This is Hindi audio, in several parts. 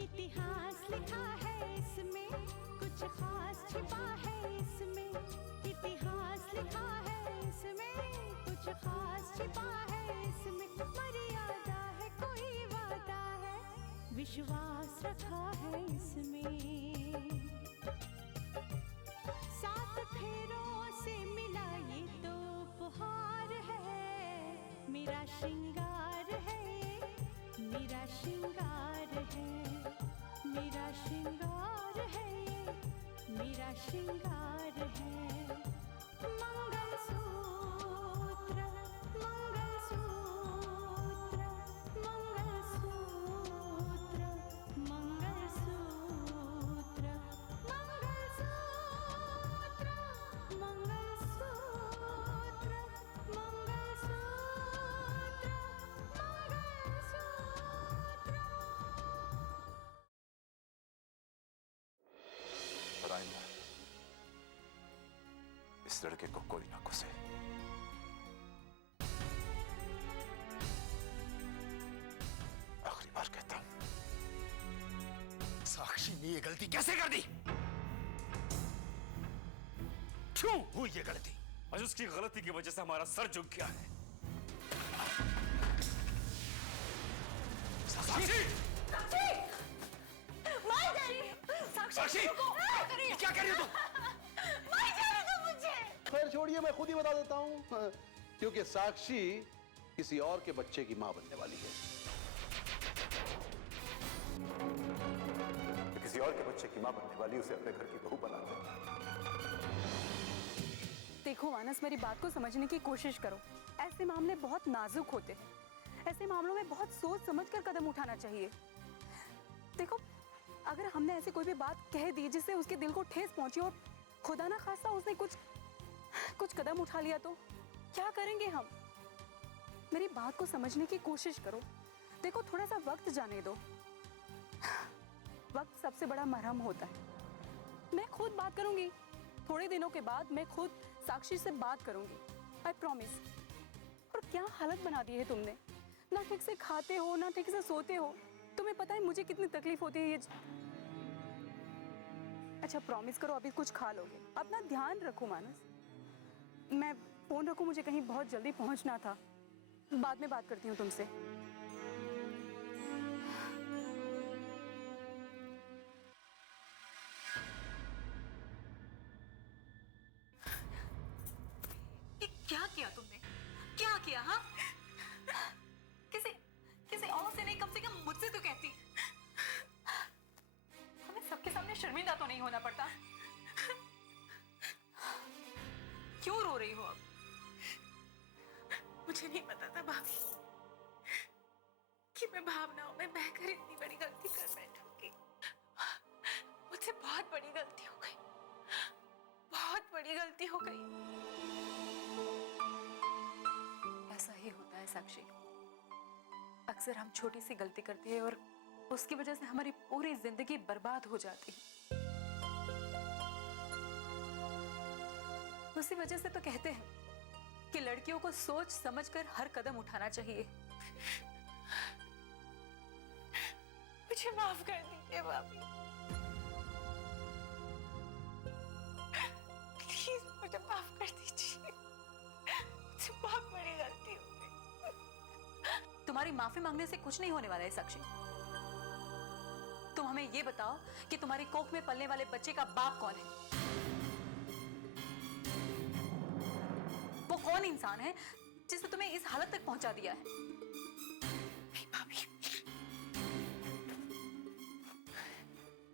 इतिहास लिखा है इसमें, कुछ खास छिपा है इसमें। इतिहास लिखा है इसमें, कुछ खास छिपा है इसमें। मर्यादा है, कोई वादा है, विश्वास रखा है इसमें। सात फेरों से मिला ये तो उपहार है, मेरा श्रृंगार है, मेरा श्रृंगार है, मेरा श्रृंगार है, मेरा श्रृंगार है। मंगलसूत्र, मंगलसूत्र, मंगलसूत्र, मंगलसूत्र, मंगलसूत्र, मंगलसूत्र, पर आइंदा इस लड़के को कोई ना घुसे। आखिरी बार कहता हूं। साक्षी ने ये गलती कैसे कर दी? क्यों हुई ये गलती? आज उसकी गलती की वजह से हमारा सर झुक गया है। साक्षी! साक्षी! मार जा रही है। साक्षी! ये क्या कर रही हो तुम? मार जा रही है मुझे। खैर छोड़िए, मैं खुद ही बता देता हूं, क्योंकि साक्षी किसी और के बच्चे की मां बनने वाली है। किसी और के बच्चे की मां बनने वाली उसे अपने घर की बहू बना दे। देखो मानस, मेरी बात को समझने की कोशिश करो। ऐसे मामले बहुत नाजुक होते हैं। ऐसे मामलों में बहुत सोच समझकर कदम उठाना चाहिए। देखो, अगर हमने ऐसी कोई भी बात कह दी जिससे उसके दिल को ठेस पहुंची और खुदा ना खास्ता उसने कुछ कदम उठा लिया तो क्या करेंगे हम? मेरी बात को समझने की कोशिश करो। देखो, थोड़ा सा वक्त जाने दो। वक्त सबसे बड़ा मरहम होता है। मैं खुद बात करूंगी। थोड़े दिनों के बाद मैं खुद साक्षी से बात करूंगी, आई प्रॉमिस। और क्या हालत बना दी है तुमने। ना ठीक से खाते हो, ना ठीक से सोते हो। तुम्हें पता है मुझे कितनी तकलीफ होती है ये। अच्छा प्रॉमिस करो अभी कुछ खा लोगे। अपना ध्यान रखो मानस। मैं फोन रखूं, मुझे कहीं बहुत जल्दी पहुंचना था। बाद में बात करती हूँ तुमसे। क्या किया तुमने? क्या किया? हाँ, किसी और से नहीं, कम से कम मुझसे तो कहती। हमें सबके सामने शर्मिंदा तो नहीं होना पड़ता। क्यों रो रही हो अब? मुझे नहीं पता था भाभी कि मैं भावनाओं में बहकर इतनी बड़ी गलती कर बैठूंगी। मुझसे बहुत बड़ी गलती हो गई, बहुत बड़ी गलती हो गई। ऐसा ही होता है साक्षी। अक्सर हम छोटी सी गलती करते हैं और उसकी वजह से हमारी पूरी जिंदगी बर्बाद हो जाती है। उसी वजह से तो कहते हैं कि लड़कियों को सोच समझकर हर कदम उठाना चाहिए। मुझे माफ कर दीजिए भाभी, प्लीज मुझे माफ कर दीजिए। मुझसे बहुत बड़ी गलती हो गई। तुम्हारी माफी मांगने से कुछ नहीं होने वाला है साक्षी। तुम हमें ये बताओ कि तुम्हारी कोख में पलने वाले बच्चे का बाप कौन है? वो कौन इंसान है जिसने तुम्हें इस हालत तक पहुंचा दिया है? नहीं भाभी,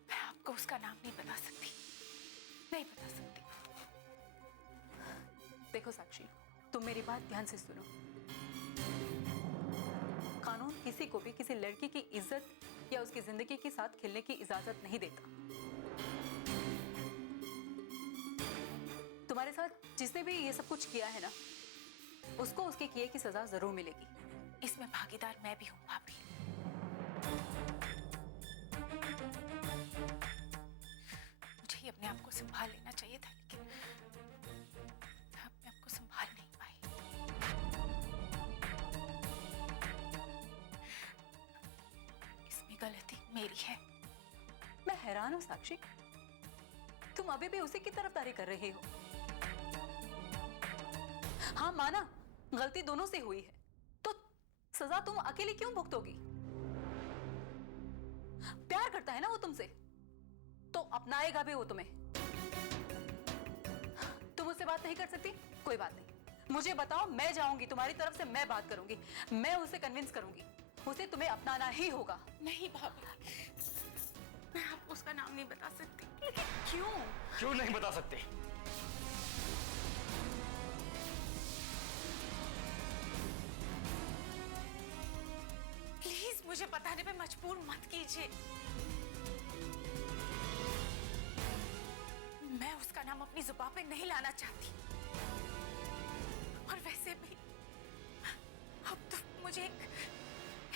मैं आपको उसका नाम नहीं बता सकती, नहीं बता सकती। देखो साक्षी, तुम मेरी बात ध्यान से सुनो। कानून किसी को भी किसी लड़की की इज्जत या उसकी जिंदगी के साथ खेलने की इजाजत नहीं देता। तुम्हारे साथ जिसने भी ये सब कुछ किया है ना, उसको उसके किए की सजा जरूर मिलेगी। इसमें भागीदार मैं भी हूं भाभी। मुझे ही अपने आप को संभाल लेना चाहिए था, लेकिन मैं अपने आप को संभाल नहीं पाई। इसमें गलती मेरी है। मैं हैरान हूं साक्षी, तुम अभी भी उसी की तरफदारी कर रही हो। हाँ माना, गलती दोनों से हुई है, तो सजा तुम अकेली क्यों भुगतोगी? प्यार करता है ना वो तुमसे, तो अपनाएगा भी वो तुम्हें। तुम उससे बात नहीं कर सकती? कोई बात नहीं, मुझे बताओ, मैं जाऊंगी, तुम्हारी तरफ से मैं बात करूंगी, मैं उसे कन्विंस करूंगी, उसे तुम्हें अपनाना ही होगा। नहीं भाभी, मैं आपको उसका नाम नहीं बता सकती। लेकिन क्यों नहीं बता सकते? प्लीज मुझे बताने पे मजबूर मत कीजिए। मैं उसका नाम अपनी जुबान पे नहीं लाना चाहती, और वैसे भी अब तो मुझे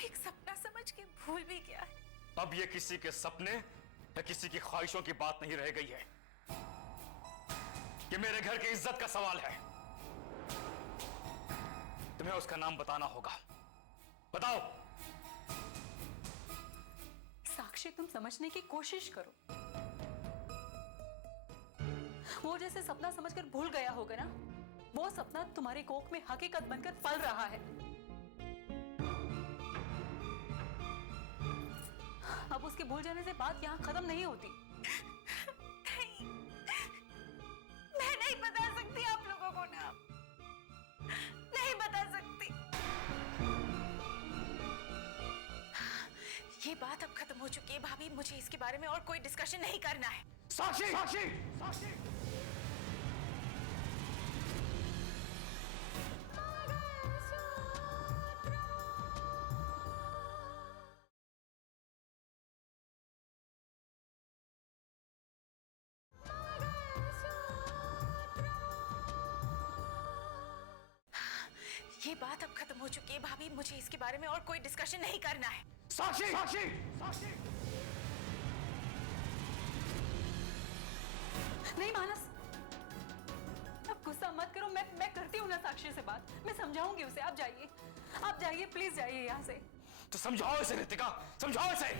एक सपना समझ के भूल भी गया है। अब ये किसी के सपने या किसी की ख्वाहिशों की बात नहीं रह गई है, ये मेरे घर की इज्जत का सवाल है। तुम्हें उसका नाम बताना होगा, बताओ। साक्षी, तुम समझने की कोशिश करो। वो जैसे सपना समझकर भूल गया होगा ना, वो सपना तुम्हारी कोख में हकीकत बनकर पल रहा है। अब उसके भूल जाने से बात यहाँ खत्म नहीं होती। नहीं, मैं नहीं बता सकती आप लोगों को नाम, नहीं बता सकती। ये बात अब खत्म हो चुकी है भाभी, मुझे इसके बारे में और कोई डिस्कशन नहीं करना है। साक्षी, साक्षी, साक्षी। ये बात अब खत्म हो चुकी है भाभी, मुझे इसके बारे में और कोई डिस्कशन नहीं करना है। साक्षी, साक्षी, साक्षी। नहीं मानस, अब गुस्सा मत करो, मैं करती हूँ ना साक्षी से बात, मैं समझाऊंगी उसे। आप जाइए, प्लीज जाइए यहाँ से। तो समझाओ इसे रितिका, समझाओ इसे।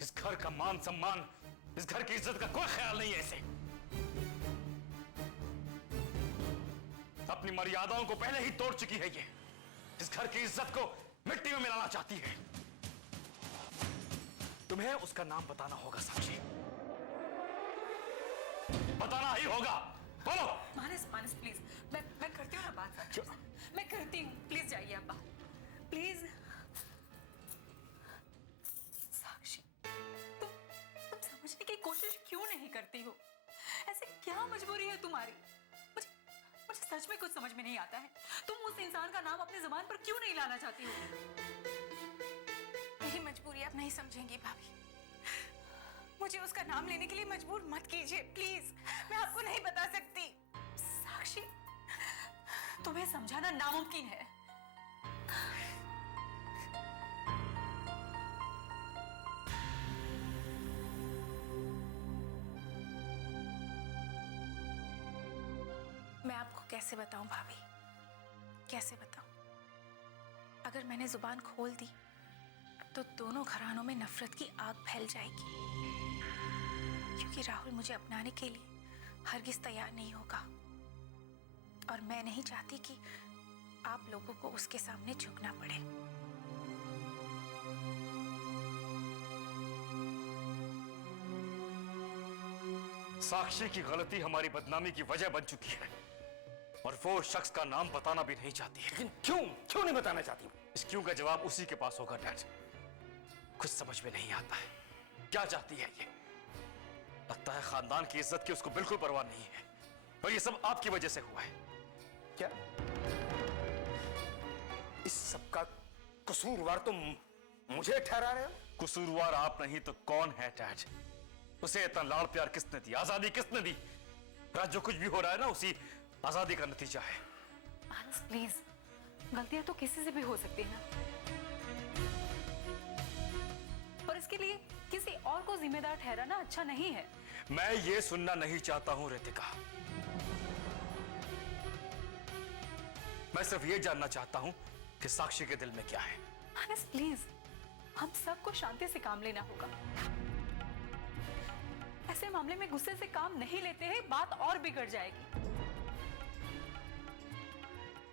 इस घर का मान सम्मान, इस घर की इज्जत का कोई ख्याल नहीं है इसे। अपनी मर्यादाओं को पहले ही तोड़ चुकी है ये, इस घर की इज्जत को मिट्टी में मिलाना चाहती है। तुम्हें उसका नाम बताना होगा साक्षी, बताना ही होगा, बोलो। मानस प्लीज, मैं करती हूँ ना बात साक्षी से, मैं करती हूँ, प्लीज जाइए आप बाहर, प्लीज। साक्षी, तुम समझने की कोशिश क्यों नहीं करती हो? ऐसे क्या मजबूरी है तुम्हारी? मुझे सच में कुछ समझ में नहीं आता है, तुम उस इंसान का नाम अपनी जुबान पर क्यों नहीं लाना चाहती हो? मेरी मजबूरी आप नहीं समझेंगी भाभी, मुझे उसका नाम लेने के लिए मजबूर मत कीजिए प्लीज, मैं आपको नहीं बता सकती। साक्षी, तुम्हें समझाना नामुमकिन है। मैं आपको कैसे बताऊं भाभी, कैसे बताऊं? अगर मैंने जुबान खोल दी तो दोनों घरानों में नफरत की आग फैल जाएगी, क्योंकि राहुल मुझे अपनाने के लिए हरगिज तैयार नहीं होगा, और मैं नहीं चाहती कि आप लोगों को उसके सामने झुकना पड़े। साक्षी की गलती हमारी बदनामी की वजह बन चुकी है, और वो शख्स का नाम बताना भी नहीं चाहती है। लेकिन क्यों नहीं बताना चाहती? इस क्यों का जवाब उसी के पास होगा डैड। कुछ समझ में नहीं आता है, क्या चाहती है ये? लगता है खानदान की इज्जत की उसको बिल्कुल परवाह नहीं है, और ये सब आपकी वजह से हुआ है। क्या इस सब का कसूरवार तुम मुझे ठहरा रहे हो? कसूरवार आप नहीं तो कौन है डैड? उसे इतना लाड़ प्यार किसने दिया, आजादी किसने दी? आज जो कुछ भी हो रहा है ना, उसी आजादी का नतीजा है। मानस प्लीज, गलतियां तो किसी से भी हो सकती है ना, और इसके लिए किसी और को जिम्मेदार ठहराना अच्छा नहीं है। मैं ये सुनना नहीं चाहता हूं रितिका, मैं सिर्फ ये जानना चाहता हूं कि साक्षी के दिल में क्या है। मानस प्लीज, हम सब सबको शांति से काम लेना होगा। ऐसे मामले में गुस्से से काम नहीं लेते हैं, बात और बिगड़ जाएगी।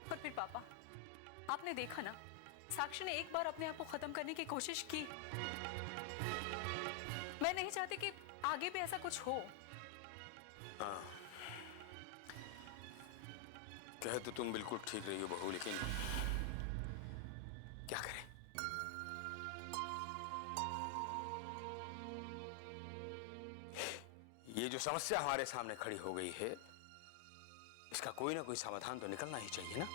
और फिर पापा, आपने देखा ना, साक्षी ने एक बार अपने आप को खत्म करने की कोशिश की। मैं नहीं चाहती कि आगे भी ऐसा कुछ हो। हाँ, कह तो तुम बिल्कुल ठीक रही हो बहू, लेकिन क्या करें? ये जो समस्या हमारे सामने खड़ी हो गई है, इसका कोई ना कोई समाधान तो निकलना ही चाहिए ना।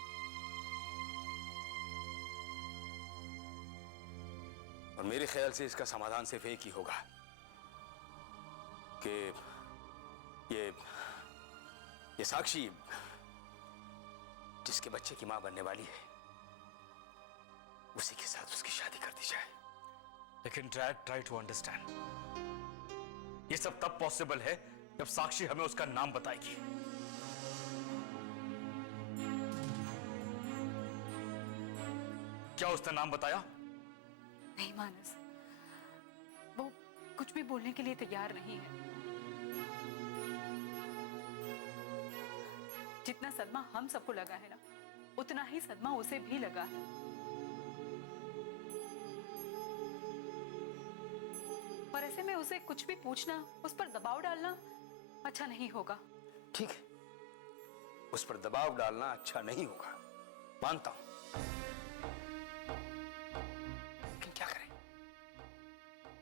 और मेरे ख्याल से इसका समाधान सिर्फ एक ही होगा कि ये साक्षी जिसके बच्चे की मां बनने वाली है, उसी के साथ उसकी शादी कर दी जाए। लेकिन डैड, ट्राई टू अंडरस्टैंड, ये सब तब पॉसिबल है जब साक्षी हमें उसका नाम बताएगी। क्या उसने नाम बताया? नहीं मानस, वो कुछ भी बोलने के लिए तैयार नहीं है। जितना सदमा हम सबको लगा है ना, उतना ही सदमा उसे भी लगा है। और ऐसे में उसे कुछ भी पूछना, उस पर दबाव डालना अच्छा नहीं होगा। ठीक है, उस पर दबाव डालना अच्छा नहीं होगा, मानता हूं। लेकिन क्या करें?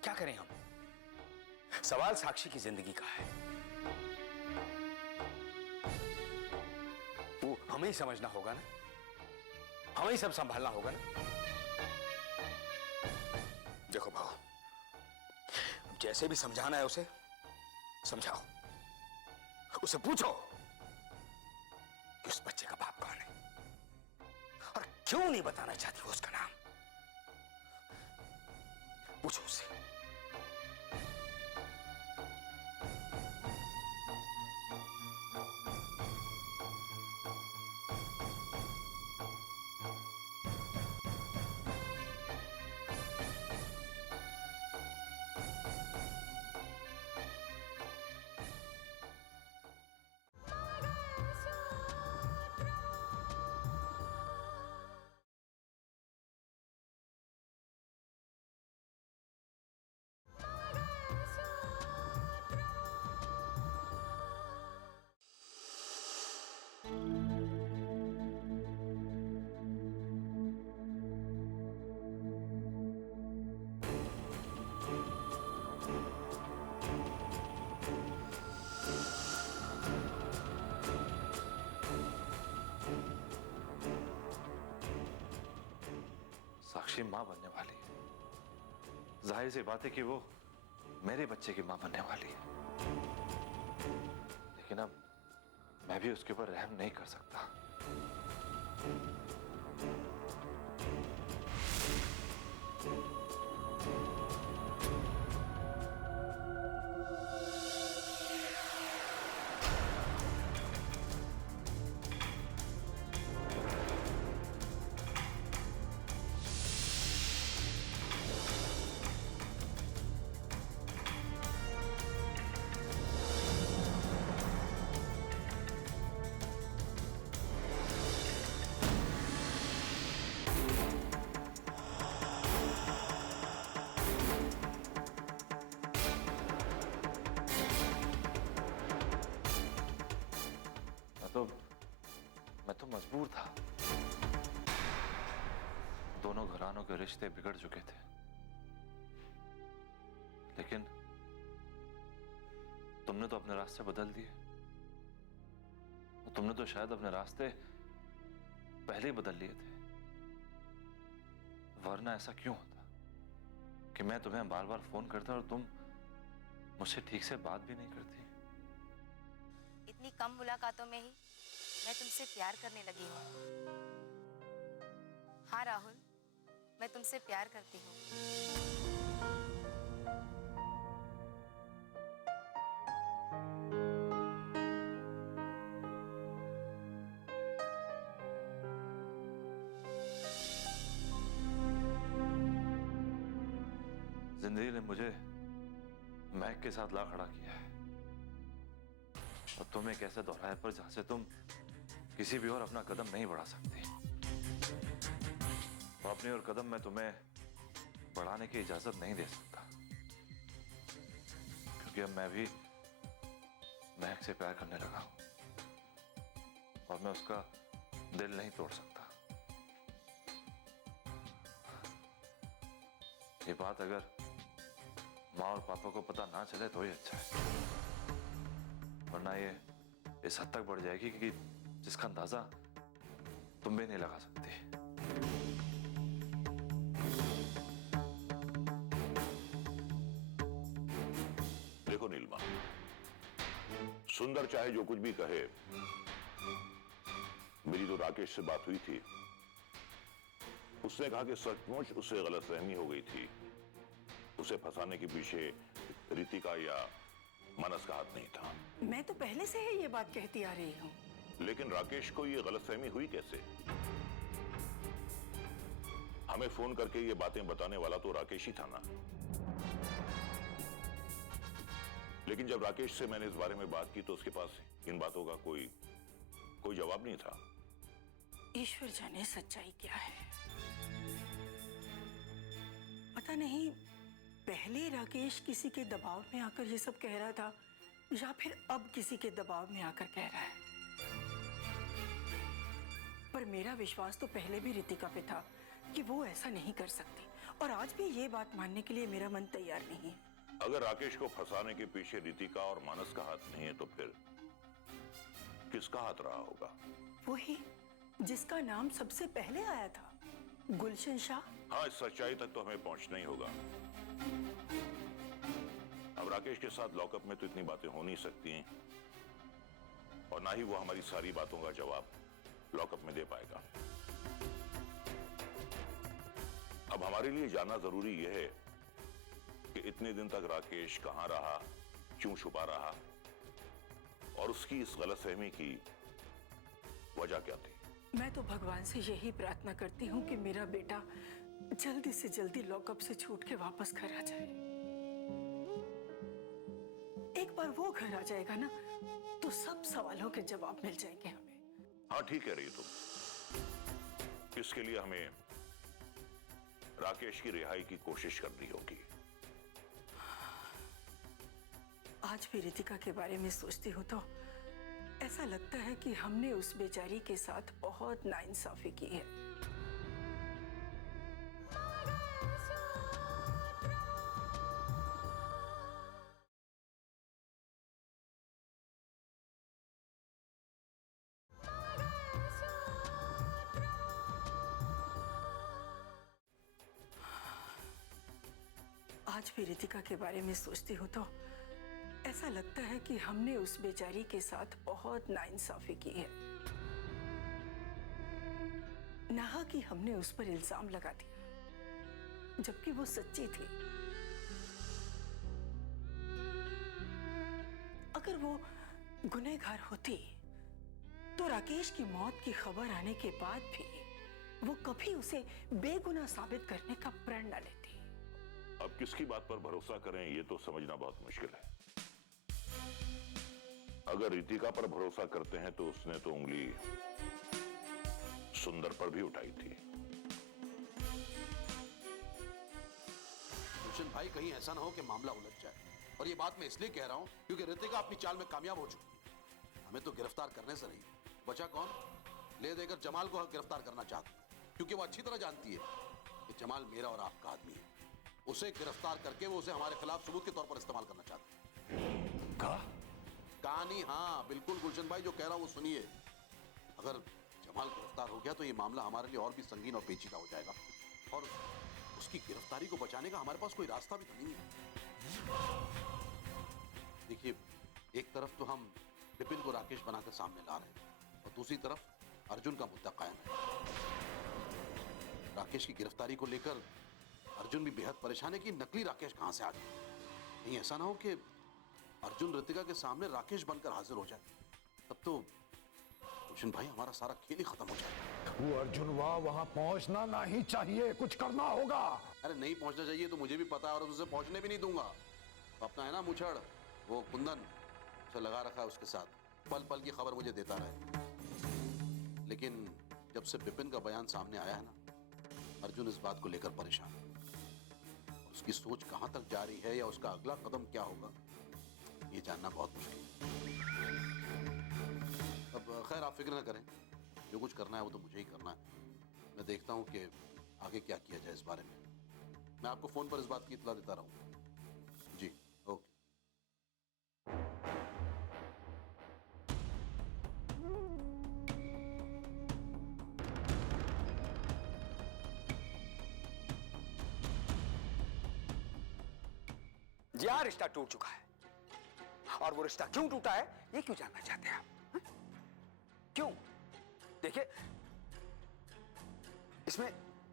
क्या करें हम? सवाल साक्षी की जिंदगी का है, वो हमें ही समझना होगा ना, हमें ही सब संभालना होगा ना। देखो भाऊ, जैसे भी समझाना है उसे समझाओ, उसे पूछो कि उस बच्चे का बाप कौन है और क्यों नहीं बताना चाहती वो उसका नाम। पूछो उससे। साक्षी मां बनने वाली है, जाहिर सी बात है कि वो मेरे बच्चे की मां बनने वाली है। लेकिन अब मैं भी उसके ऊपर रहम नहीं कर सकता। मैं तो मजबूर था। दोनों घरानों के रिश्ते बिगड़ चुके थे, लेकिन तुमने तो अपने रास्ते बदल दिए। तुमने तो शायद अपने रास्ते पहले ही बदल लिए थे, वरना ऐसा क्यों होता कि मैं तुम्हें बार बार फोन करता और तुम मुझसे ठीक से बात भी नहीं करती। इतनी कम मुलाकातों में ही मैं तुमसे प्यार करने लगी हूँ। हाँ राहुल, मैं तुमसे प्यार करती हूँ। जिंदगी ने मुझे महक के साथ ला खड़ा किया है और तुम एक ऐसे दोहराए पर जहां से तुम किसी भी और अपना कदम नहीं बढ़ा सकती। और अपनी और कदम में तुम्हें बढ़ाने की इजाजत नहीं दे सकता, क्योंकि अब मैं भी महक से प्यार करने लगा हूं और मैं उसका दिल नहीं तोड़ सकता। ये बात अगर माँ और पापा को पता ना चले तो ही अच्छा है, वरना ये इस हद तक बढ़ जाएगी कि जिसका अंदाजा तुम भी नहीं लगा सकती। देखो नीलमा, सुंदर चाहे जो कुछ भी कहे, मेरी तो राकेश से बात हुई थी। उसने कहा कि सचमुच उसे गलतफहमी हो गई थी। उसे फंसाने के पीछे रितिका या मनस का हाथ नहीं था। मैं तो पहले से ही ये बात कहती आ रही हूँ। लेकिन राकेश को ये गलतफहमी हुई कैसे? हमें फोन करके ये बातें बताने वाला तो राकेश ही था ना। लेकिन जब राकेश से मैंने इस बारे में बात की तो उसके पास इन बातों का कोई जवाब नहीं था। ईश्वर जाने सच्चाई क्या है। पता नहीं पहले राकेश किसी के दबाव में आकर ये सब कह रहा था या फिर अब किसी के दबाव में आकर कह रहा है। पर मेरा विश्वास तो पहले भी रितिका पे था कि वो ऐसा नहीं कर सकती, और आज भी ये बात मानने के लिए मेरा मन तैयार नहीं है। अगर राकेश को फंसाने के पीछे रितिका और मानस का हाथ नहीं है तो फिर किसका हाथ रहा होगा? वही जिसका नाम सबसे पहले आया था, गुलशन शाह। हाँ, इस सच्चाई तक तो हमें पहुंचना ही होगा। अब राकेश के साथ लॉकअप में तो इतनी बातें हो नहीं सकती हैं, और ना ही वो हमारी सारी बातों का जवाब लॉकअप में दे पाएगा। अब हमारे लिए जानना जरूरी यह है कि इतने दिन तक राकेश कहां रहा, क्यों छुपा रहा, और उसकी इस गलतफहमी की वजह क्या थी। मैं तो भगवान से यही प्रार्थना करती हूँ कि मेरा बेटा जल्दी से जल्दी लॉकअप से छूट के वापस घर आ जाए। एक बार वो घर आ जाएगा ना तो सब सवालों के जवाब मिल जाएंगे हमें। हाँ, ठीक कह रही तुम। इसके लिए हमें राकेश की रिहाई की कोशिश करनी होगी। आज भी रितिका के बारे में सोचती हूँ तो ऐसा लगता है कि हमने उस बेचारी के साथ बहुत नाइंसाफी की है। आज भी रितिका के बारे में सोचती हूँ तो ऐसा लगता है कि हमने उस बेचारी के साथ बहुत नाइंसाफी की है। नाहा कि हमने उस पर इल्जाम लगा दिया जबकि वो सच्ची थी। अगर वो गुनहगार होती तो राकेश की मौत की खबर आने के बाद भी वो कभी उसे बेगुनाह साबित करने का प्रण न लेती। अब किसकी बात पर भरोसा करें ये तो समझना बहुत मुश्किल है। अगर रितिका पर भरोसा करते हैं तो उसने तो उंगली सुंदर पर भी उठाई थी। गुलशन भाई, कहीं ऐसा ना हो कि मामला उलझ जाए। और ये बात मैं इसलिए कह रहा हूं क्योंकि रितिका अपनी चाल में कामयाब हो चुकी है। हमें तो गिरफ्तार करने से नहीं, बचा कौन? ले देकर जमाल को गिरफ्तार करना चाहती है, क्योंकि वो अच्छी तरह जानती है कि जमाल मेरा और आपका आदमी है। उसे गिरफ्तार करके वो उसे हमारे खिलाफ सबूत के तौर पर इस्तेमाल करना चाहती है। कहानी, हाँ बिल्कुल गुलशन भाई, जो कह रहा हूं वो सुनिए। अगर जमाल गिरफ्तार हो गया तो ये मामला हमारे लिए और भी संगीन और पेचीदा हो जाएगा, और उसकी गिरफ्तारी को बचाने का हमारे पास कोई रास्ता भी तो नहीं है। देखिए, एक तरफ तो हम विपिन को राकेश बनाकर सामने ला रहे हैं और दूसरी तरफ अर्जुन का मुद्दा कायम है। राकेश की गिरफ्तारी को लेकर अर्जुन भी बेहद परेशान है कि नकली राकेश कहां से आ गया। नहीं ऐसा ना हो कि अर्जुन रितिका के सामने राकेश बनकर हाजिर हो जाए, तब तो गुलशन भाई हमारा सारा खेल ही खत्म हो जाएगा। वो अर्जुन वहां पहुंचना नहीं चाहिए, कुछ करना होगा। अरे नहीं पहुंचना चाहिए तो मुझे भी पता है, और उसे पहुंचने भी नहीं दूंगा। अपना है ना मुछड़, वो कुंदन उसे लगा रखा है उसके साथ, पल पल की खबर मुझे देता रहे। लेकिन जब से विपिन का बयान सामने आया है ना, अर्जुन इस बात को लेकर परेशान है। उसकी सोच कहां तक जा रही है या उसका अगला कदम क्या होगा, ये जानना बहुत मुश्किल है। अब खैर आप फिक्र ना करें, जो कुछ करना है वो तो मुझे ही करना है। मैं देखता हूं कि आगे क्या किया जाए इस बारे में। मैं आपको फोन पर इस बात की इत्तला देता रहूंगा। जी ओके। जी हाँ, रिश्ता टूट चुका है। और वो रिश्ता क्यों टूटा है ये क्यों जानना चाहते हैं आप? हा? क्यों? देखिए, इसमें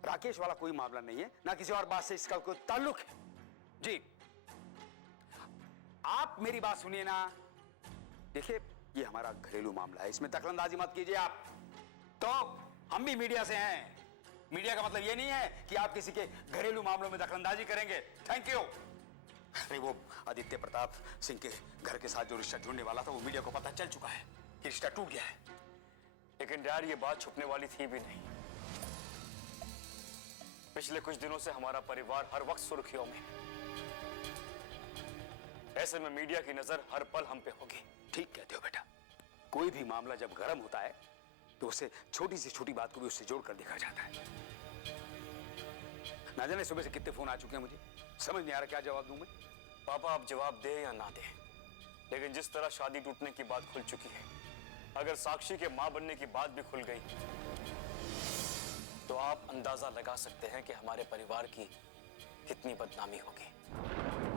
राकेश वाला कोई मामला नहीं है, ना किसी और बात से इसका कोई ताल्लुक है। जी आप मेरी बात सुनिए ना। देखिए, ये हमारा घरेलू मामला है, इसमें दखलंदाजी मत कीजिए आप। तो हम भी मीडिया से हैं। मीडिया का मतलब ये नहीं है कि आप किसी के घरेलू मामलों में दखलंदाजी करेंगे। Thank you. अरे वो आदित्य प्रताप सिंह के घर के साथ जो रिश्ता ढूंढने वाला था, वो मीडिया को पता चल चुका है कि रिश्ता टूट गया है। लेकिन यार ये बात छुपने वाली थी भी नहीं। पिछले कुछ दिनों से हमारा परिवार हर वक्त सुर्खियों में है। ऐसे में मीडिया की नजर हर पल हम पे होगी। ठीक कहते हो बेटा, कोई भी मामला जब गर्म होता है तो उसे छोटी से छोटी बात को भी उससे जोड़कर देखा जाता है। ना जाने सुबह से कितने फोन आ चुके हैं, मुझे समझ नहीं आ रहा क्या जवाब दूं मैं। पापा आप जवाब दे या ना दे, लेकिन जिस तरह शादी टूटने की बात खुल चुकी है, अगर साक्षी के मां बनने की बात भी खुल गई तो आप अंदाजा लगा सकते हैं कि हमारे परिवार की कितनी बदनामी होगी।